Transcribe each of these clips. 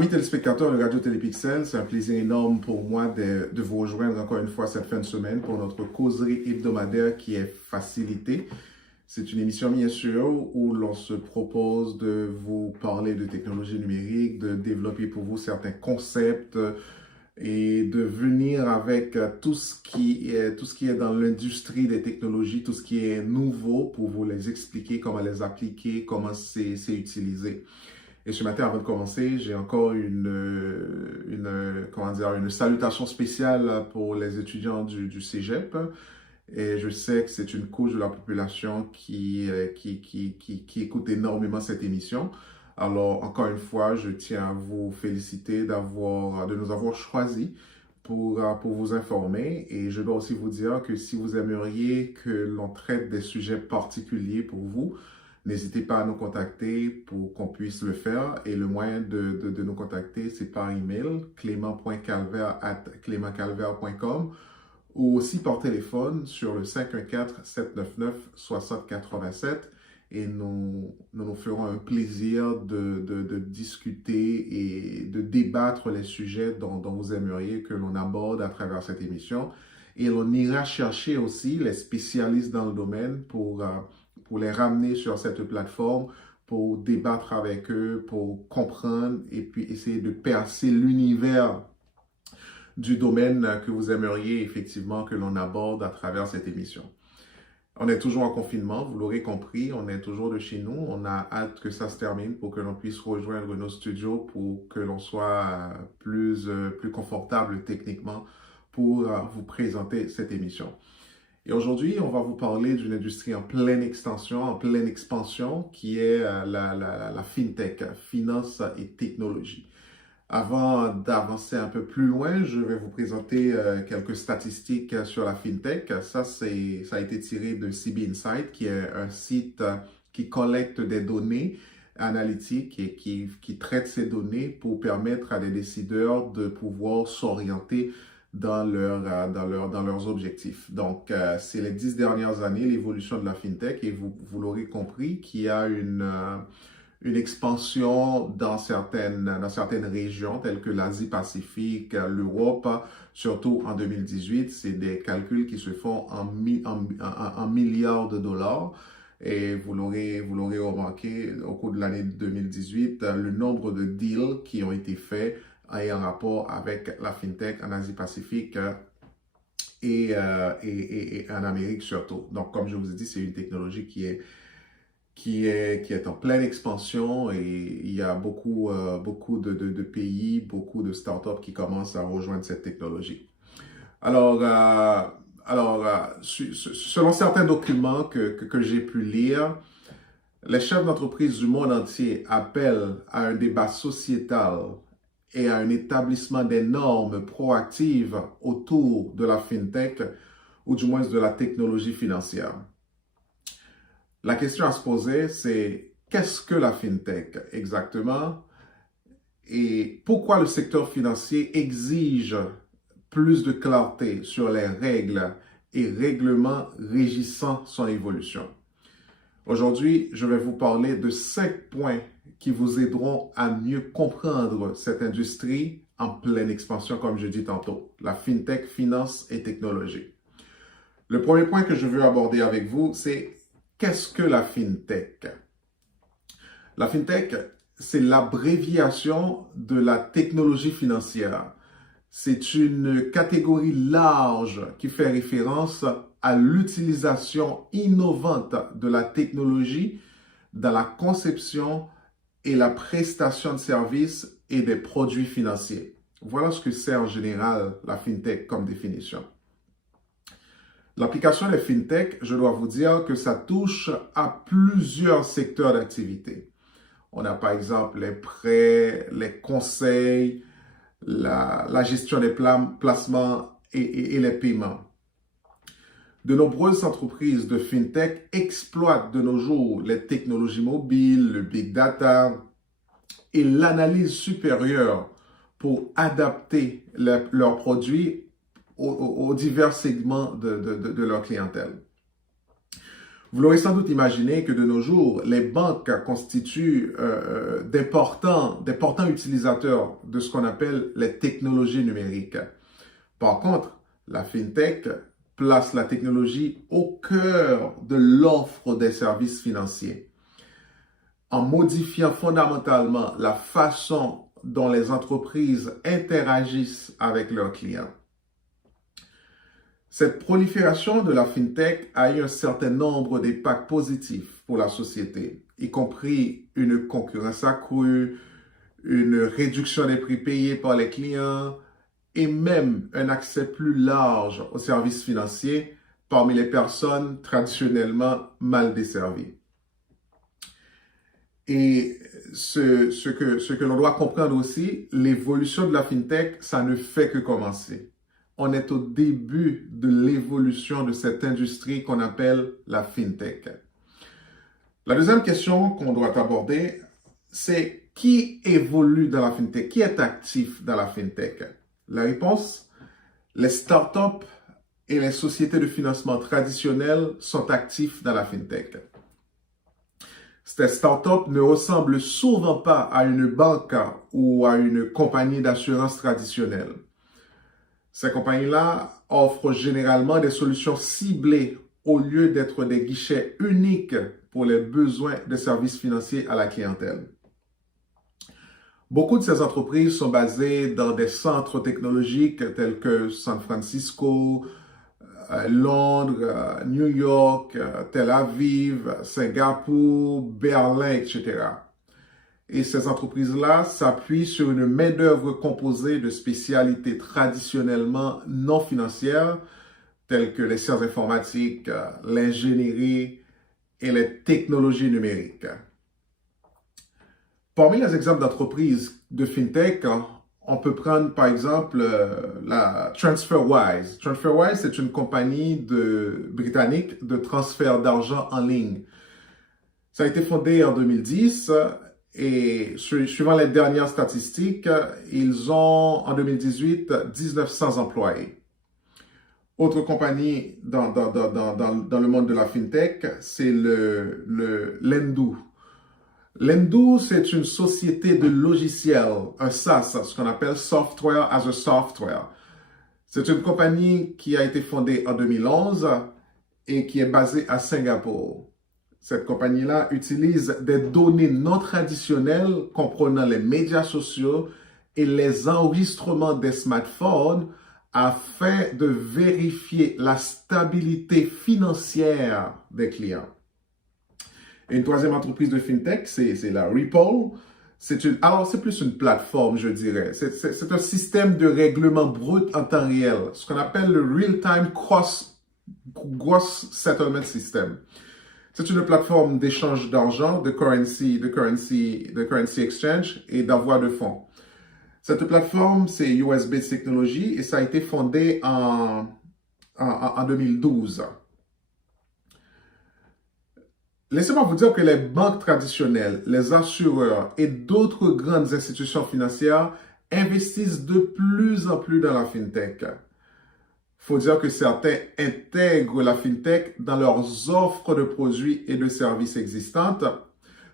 Amis téléspectateurs de Radio Télépixel, c'est un plaisir énorme pour moi de vous rejoindre encore une fois cette fin de semaine pour notre causerie hebdomadaire qui est facilitée. C'est une émission bien sûr où l'on se propose de vous parler de technologie numérique, de développer pour vous certains concepts et de venir avec tout ce qui est dans l'industrie des technologies, tout ce qui est nouveau pour vous les expliquer, comment les appliquer, comment c'est utilisé. Et ce matin, avant de commencer, j'ai encore une salutation spéciale pour les étudiants du Cégep. Et je sais que c'est une couche de la population qui écoute énormément cette émission. Alors, encore une fois, je tiens à vous féliciter de nous avoir choisis pour vous informer. Et je dois aussi vous dire que si vous aimeriez que l'on traite des sujets particuliers pour vous, n'hésitez pas à nous contacter pour qu'on puisse le faire. Et le moyen de nous contacter, c'est par email, clément.calvaire@clémentcalvaire.com ou aussi par téléphone sur le 514-799-6087. Et nous ferons un plaisir de discuter et de débattre les sujets dont vous aimeriez que l'on aborde à travers cette émission. Et l'on ira chercher aussi les spécialistes dans le domaine pour les ramener sur cette plateforme, pour débattre avec eux, pour comprendre et puis essayer de percer l'univers du domaine que vous aimeriez effectivement que l'on aborde à travers cette émission. On est toujours en confinement, vous l'aurez compris, on est toujours de chez nous. On a hâte que ça se termine pour que l'on puisse rejoindre nos studios pour que l'on soit plus confortable techniquement pour vous présenter cette émission. Et aujourd'hui, on va vous parler d'une industrie en pleine extension, en pleine expansion, qui est la FinTech, finance et technologie. Avant d'avancer un peu plus loin, je vais vous présenter quelques statistiques sur la FinTech. Ça a été tiré de CB Insight, qui est un site qui collecte des données analytiques et qui traite ces données pour permettre à des décideurs de pouvoir s'orienter dans leurs objectifs. Donc, c'est les 10 dernières années, l'évolution de la FinTech, et vous l'aurez compris qu'il y a une expansion dans certaines régions telles que l'Asie-Pacifique, l'Europe, surtout en 2018. C'est des calculs qui se font en milliards de dollars. Et vous l'aurez remarqué au cours de l'année 2018, le nombre de deals qui ont été faits en rapport avec la FinTech en Asie-Pacifique et en Amérique surtout. Donc, comme je vous ai dit, c'est une technologie qui est en pleine expansion et il y a beaucoup de pays, beaucoup de startups qui commencent à rejoindre cette technologie. Alors, selon certains documents que j'ai pu lire, les chefs d'entreprise du monde entier appellent à un débat sociétal et à un établissement des normes proactives autour de la FinTech ou du moins de la technologie financière. La question à se poser, c'est qu'est-ce que la FinTech exactement et pourquoi le secteur financier exige plus de clarté sur les règles et règlements régissant son évolution. Aujourd'hui, je vais vous parler de 5 points qui vous aideront à mieux comprendre cette industrie en pleine expansion, comme je dis tantôt, la FinTech, finance et technologie. Le premier point que je veux aborder avec vous, c'est qu'est-ce que la FinTech? La FinTech, c'est l'abréviation de la technologie financière. C'est une catégorie large qui fait référence à l'utilisation innovante de la technologie dans la conception et la prestation de services et des produits financiers. Voilà ce que c'est en général la FinTech comme définition. L'application des FinTech, je dois vous dire que ça touche à plusieurs secteurs d'activité. On a par exemple les prêts, les conseils, la gestion des placements et les paiements. De nombreuses entreprises de FinTech exploitent de nos jours les technologies mobiles, le big data et l'analyse supérieure pour adapter leurs produits aux divers segments de leur clientèle. Vous l'aurez sans doute imaginé que de nos jours, les banques constituent d'importants utilisateurs de ce qu'on appelle les technologies numériques. Par contre, la FinTech place la technologie au cœur de l'offre des services financiers, en modifiant fondamentalement la façon dont les entreprises interagissent avec leurs clients. Cette prolifération de la FinTech a eu un certain nombre d'impacts positifs pour la société, y compris une concurrence accrue, une réduction des prix payés par les clients et même un accès plus large aux services financiers parmi les personnes traditionnellement mal desservies. Et ce que l'on doit comprendre aussi, l'évolution de la FinTech, ça ne fait que commencer. On est au début de l'évolution de cette industrie qu'on appelle la FinTech. La deuxième question qu'on doit aborder, c'est qui évolue dans la FinTech? Qui est actif dans la FinTech? La réponse, les startups et les sociétés de financement traditionnelles sont actifs dans la FinTech. Ces startups ne ressemblent souvent pas à une banque ou à une compagnie d'assurance traditionnelle. Ces compagnies-là offrent généralement des solutions ciblées au lieu d'être des guichets uniques pour les besoins de services financiers à la clientèle. Beaucoup de ces entreprises sont basées dans des centres technologiques tels que San Francisco, Londres, New York, Tel Aviv, Singapour, Berlin, etc. Et ces entreprises-là s'appuient sur une main-d'œuvre composée de spécialités traditionnellement non financières, telles que les sciences informatiques, l'ingénierie et les technologies numériques. Parmi les exemples d'entreprises de FinTech, on peut prendre par exemple la TransferWise. TransferWise, c'est une compagnie britannique de transfert d'argent en ligne. Ça a été fondé en 2010 et suivant les dernières statistiques, ils ont en 2018 1900 employés. Autre compagnie dans le monde de la FinTech, c'est Lendoo. Lendoo, c'est une société de logiciels, un SaaS, ce qu'on appelle Software as a Software. C'est une compagnie qui a été fondée en 2011 et qui est basée à Singapour. Cette compagnie-là utilise des données non traditionnelles comprenant les médias sociaux et les enregistrements des smartphones afin de vérifier la stabilité financière des clients. Et une troisième entreprise de FinTech, c'est la Ripple. Alors, c'est plus une plateforme, je dirais. C'est un système de règlement brut en temps réel, ce qu'on appelle le Real-Time Gross Settlement System. C'est une plateforme d'échange d'argent, de currency exchange et d'envoi de fonds. Cette plateforme, c'est US-based Technology et ça a été fondé en 2012. Laissez-moi vous dire que les banques traditionnelles, les assureurs et d'autres grandes institutions financières investissent de plus en plus dans la FinTech. Il faut dire que certains intègrent la FinTech dans leurs offres de produits et de services existantes,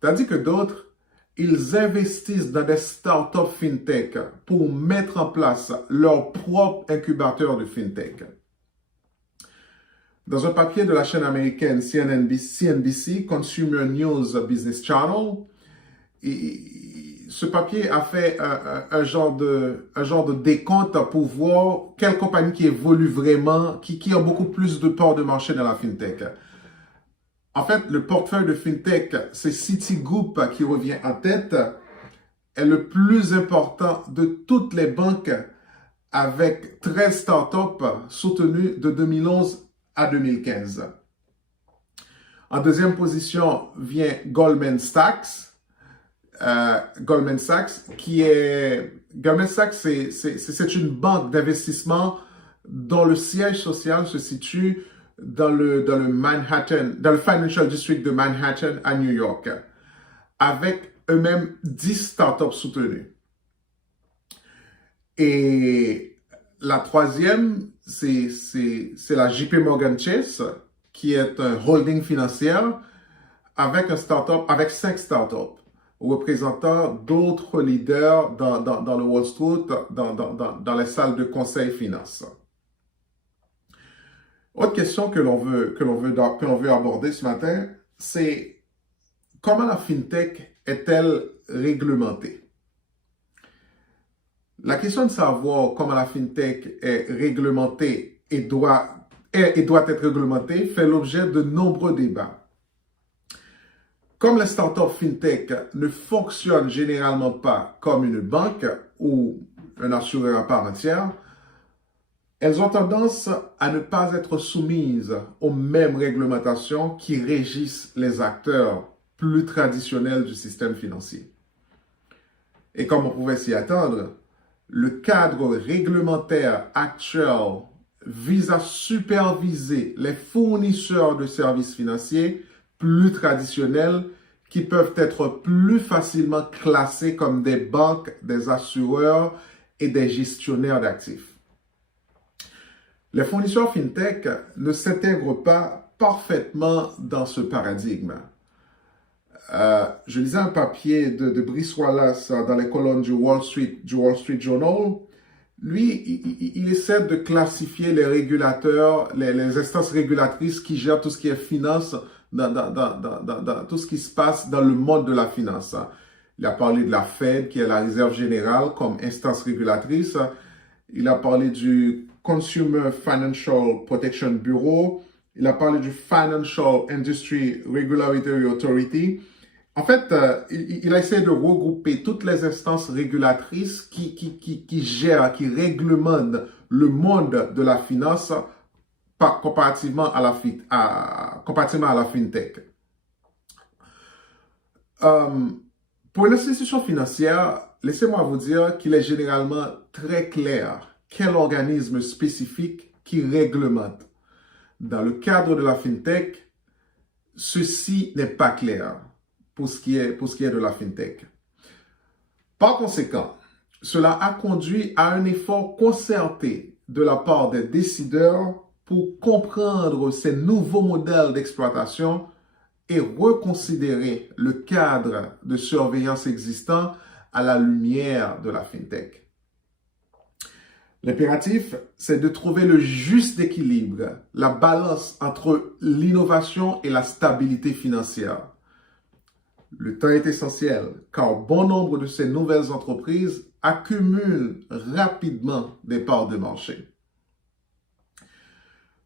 tandis que d'autres, ils investissent dans des startups FinTech pour mettre en place leur propre incubateur de FinTech. Dans un papier de la chaîne américaine CNBC, Consumer News Business Channel, ce papier a fait un genre de décompte pour voir quelle compagnie qui évolue vraiment, qui a beaucoup plus de part de marché dans la FinTech. En fait, le portefeuille de FinTech, c'est Citigroup qui revient en tête, est le plus important de toutes les banques avec 13 startups soutenues de 2011 à 2015. En deuxième position vient Goldman Sachs. Goldman Sachs, c'est une banque d'investissement dont le siège social se situe dans le Financial District de Manhattan à New York, avec eux-mêmes 10 startups soutenues. Et la troisième, c'est la JP Morgan Chase, qui est un holding financier avec un startup, avec 5 startups représentant d'autres leaders dans le Wall Street, dans les salles de conseil finance. Autre question que l'on veut aborder ce matin, c'est comment la FinTech est-elle réglementée? La question de savoir comment la FinTech est réglementée et doit être réglementée fait l'objet de nombreux débats. Comme les startups FinTech ne fonctionnent généralement pas comme une banque ou un assureur à part entière, elles ont tendance à ne pas être soumises aux mêmes réglementations qui régissent les acteurs plus traditionnels du système financier. Et comme on pouvait s'y attendre, le cadre réglementaire actuel vise à superviser les fournisseurs de services financiers plus traditionnels qui peuvent être plus facilement classés comme des banques, des assureurs et des gestionnaires d'actifs. Les fournisseurs FinTech ne s'intègrent pas parfaitement dans ce paradigme. Je lisais un papier de Brice Wallace dans les colonnes du Wall Street Journal. Lui, il essaie de classifier les régulateurs, les instances régulatrices qui gèrent tout ce qui est finance, dans tout ce qui se passe dans le monde de la finance. Il a parlé de la Fed, qui est la Réserve générale comme instance régulatrice. Il a parlé du Consumer Financial Protection Bureau. Il a parlé du Financial Industry Regulatory Authority. En fait, il a essayé de regrouper toutes les instances régulatrices qui gèrent, qui réglementent le monde de la finance comparativement à la FinTech. Pour une institution financière, laissez-moi vous dire qu'il est généralement très clair quel organisme spécifique qui réglemente. Dans le cadre de la FinTech, ceci n'est pas clair pour ce qui est de la FinTech. Par conséquent, cela a conduit à un effort concerté de la part des décideurs pour comprendre ces nouveaux modèles d'exploitation et reconsidérer le cadre de surveillance existant à la lumière de la FinTech. L'impératif, c'est de trouver le juste équilibre, la balance entre l'innovation et la stabilité financière. Le temps est essentiel car bon nombre de ces nouvelles entreprises accumulent rapidement des parts de marché.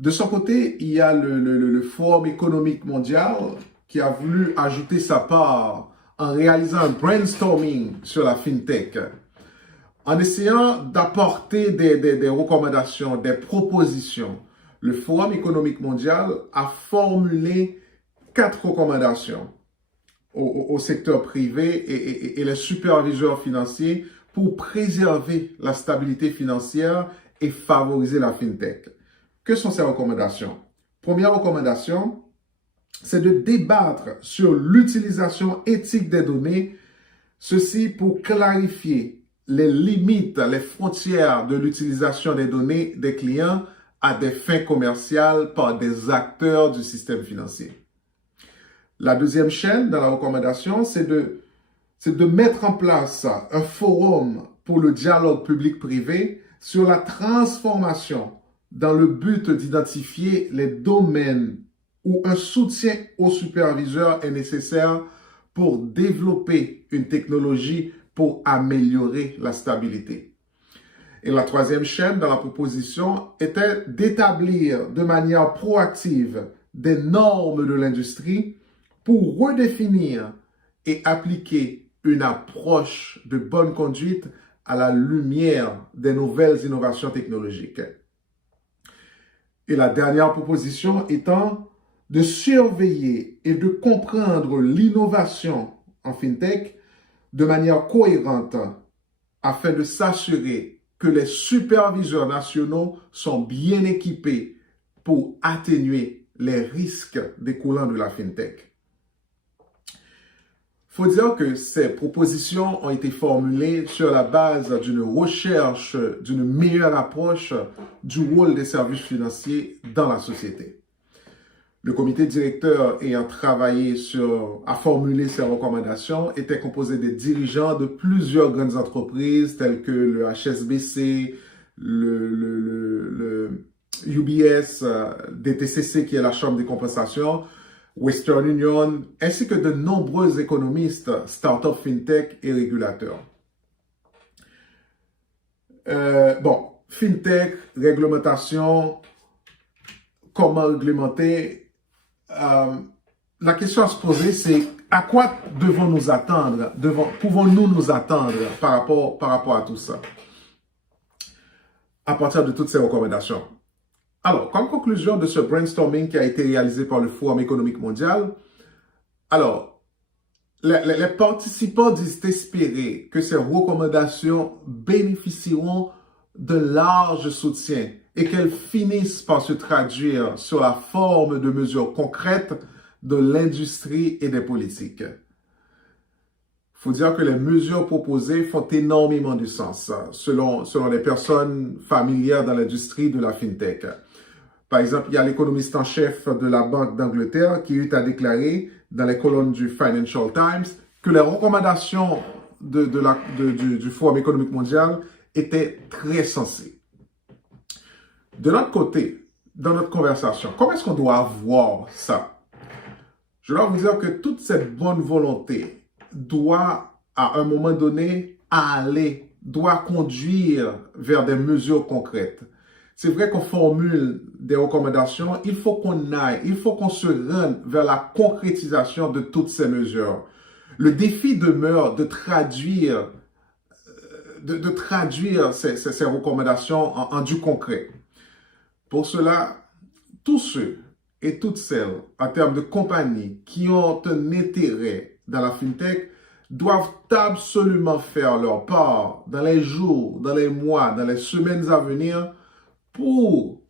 De son côté, il y a le Forum économique mondial qui a voulu ajouter sa part en réalisant un brainstorming sur la FinTech, en essayant d'apporter des recommandations, des propositions. Le Forum économique mondial a formulé 4 recommandations au secteur privé et les superviseurs financiers pour préserver la stabilité financière et favoriser la FinTech. Que sont ces recommandations? Première recommandation, c'est de débattre sur l'utilisation éthique des données, ceci pour clarifier les limites, les frontières de l'utilisation des données des clients à des fins commerciales par des acteurs du système financier. La deuxième chaîne dans la recommandation, c'est de mettre en place un forum pour le dialogue public-privé sur la transformation dans le but d'identifier les domaines où un soutien aux superviseurs est nécessaire pour développer une technologie pour améliorer la stabilité. Et la troisième chaîne dans la proposition était d'établir de manière proactive des normes de l'industrie pour redéfinir et appliquer une approche de bonne conduite à la lumière des nouvelles innovations technologiques. Et la dernière proposition étant de surveiller et de comprendre l'innovation en FinTech de manière cohérente afin de s'assurer que les superviseurs nationaux sont bien équipés pour atténuer les risques découlant de la FinTech. Il faut dire que ces propositions ont été formulées sur la base d'une recherche d'une meilleure approche du rôle des services financiers dans la société. Le comité directeur ayant travaillé à formuler ces recommandations était composé des dirigeants de plusieurs grandes entreprises telles que le HSBC, le UBS, DTCC qui est la Chambre des compensations, Western Union, ainsi que de nombreux économistes, start-up, fintech et régulateurs. Fintech, réglementation, comment réglementer? La question à se poser, c'est à quoi devons-nous attendre, pouvons-nous nous attendre par rapport à tout ça, à partir de toutes ces recommandations? Alors, comme conclusion de ce brainstorming qui a été réalisé par le Forum économique mondial, alors, les participants disent espérer que ces recommandations bénéficieront de large soutien et qu'elles finissent par se traduire sur la forme de mesures concrètes de l'industrie et des politiques. Il faut dire que les mesures proposées font énormément de sens selon les personnes familières dans l'industrie de la FinTech. Par exemple, il y a l'économiste en chef de la Banque d'Angleterre qui eut à déclarer dans les colonnes du Financial Times que les recommandations du Forum économique mondial étaient très sensées. De notre côté, dans notre conversation, comment est-ce qu'on doit voir ça? Je dois vous dire que toute cette bonne volonté doit, à un moment donné, doit conduire vers des mesures concrètes. C'est vrai qu'on formule des recommandations, il faut qu'on se rende vers la concrétisation de toutes ces mesures. Le défi demeure de traduire ces recommandations en du concret. Pour cela, tous ceux et toutes celles, en termes de compagnies qui ont un intérêt dans la FinTech, doivent absolument faire leur part dans les jours, dans les mois, dans les semaines à venir pour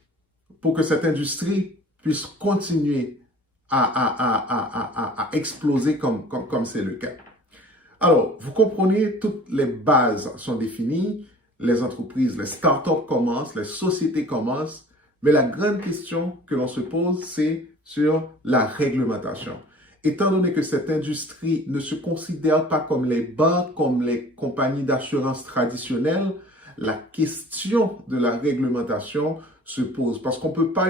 que cette industrie puisse continuer à exploser comme c'est le cas. Alors, vous comprenez, toutes les bases sont définies, les entreprises, les startups commencent, les sociétés commencent, mais la grande question que l'on se pose, c'est sur la réglementation. Étant donné que cette industrie ne se considère pas comme les banques, comme les compagnies d'assurance traditionnelles, la question de la réglementation se pose parce qu'on ne peut pas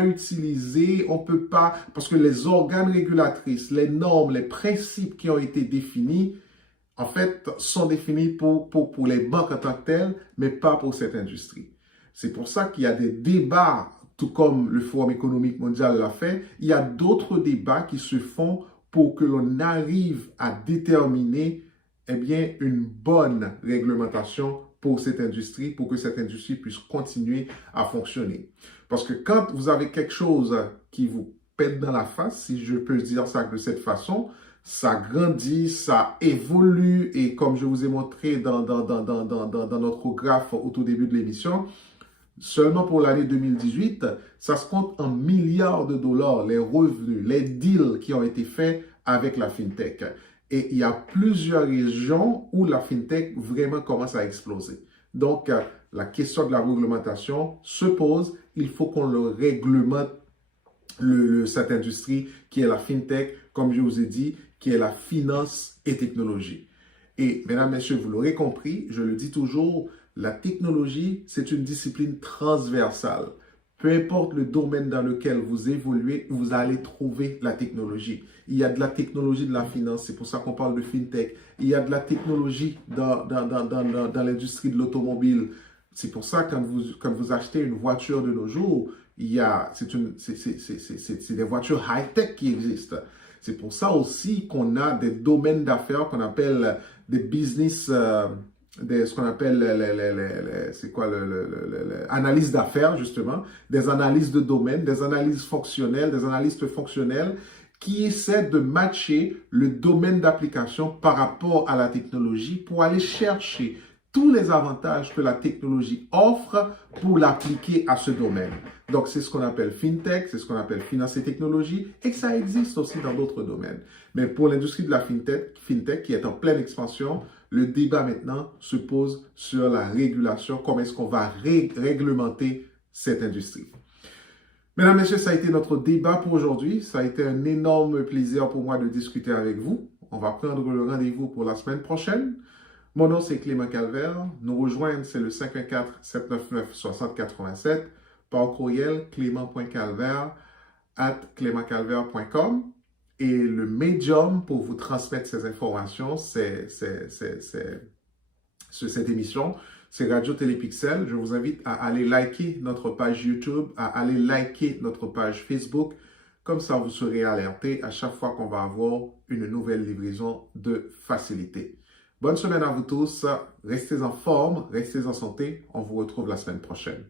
parce que les organes régulatrices, les normes, les principes qui ont été définis, en fait, sont définis pour les banques en tant que telles, mais pas pour cette industrie. C'est pour ça qu'il y a des débats, tout comme le Forum économique mondial l'a fait, il y a d'autres débats qui se font pour que l'on arrive à déterminer une bonne réglementation pour cette industrie, pour que cette industrie puisse continuer à fonctionner. Parce que quand vous avez quelque chose qui vous pète dans la face, si je peux dire ça de cette façon, ça grandit, ça évolue et comme je vous ai montré dans notre graphe au tout début de l'émission, seulement pour l'année 2018, ça se compte en milliards de dollars, les revenus, les deals qui ont été faits avec la FinTech. Et il y a plusieurs régions où la FinTech vraiment commence à exploser. Donc, la question de la réglementation se pose. Il faut qu'on le réglemente, cette industrie qui est la FinTech, comme je vous ai dit, qui est la finance et technologie. Et mesdames, messieurs, vous l'aurez compris, je le dis toujours, la technologie, c'est une discipline transversale. Peu importe le domaine dans lequel vous évoluez, vous allez trouver la technologie. Il y a de la technologie de la finance, c'est pour ça qu'on parle de FinTech. Il y a de la technologie dans l'industrie de l'automobile. C'est pour ça que quand vous achetez une voiture de nos jours, c'est des voitures high-tech qui existent. C'est pour ça aussi qu'on a des domaines d'affaires qu'on appelle des business, ce qu'on appelle analyse d'affaires justement, des analyses de domaine, des analyses fonctionnelles, des analystes fonctionnels qui essaient de matcher le domaine d'application par rapport à la technologie pour aller chercher tous les avantages que la technologie offre pour l'appliquer à ce domaine. Donc, c'est ce qu'on appelle FinTech, c'est ce qu'on appelle finance et technologie, et ça existe aussi dans d'autres domaines. Mais pour l'industrie de la FinTech qui est en pleine expansion, le débat maintenant se pose sur la régulation, comment est-ce qu'on va réglementer cette industrie. Mesdames, Messieurs, ça a été notre débat pour aujourd'hui. Ça a été un énorme plaisir pour moi de discuter avec vous. On va prendre le rendez-vous pour la semaine prochaine. Mon nom, c'est Clément Calvaire. Nous rejoindre, c'est le 514-799-6087 par courriel clément.calvaire@clémentcalvaire.com. Et le médium pour vous transmettre ces informations, c'est sur cette émission, c'est Radio Télépixel. Je vous invite à aller liker notre page YouTube, à aller liker notre page Facebook. Comme ça, vous serez alerté à chaque fois qu'on va avoir une nouvelle livraison de facilité. Bonne semaine à vous tous. Restez en forme, restez en santé. On vous retrouve la semaine prochaine.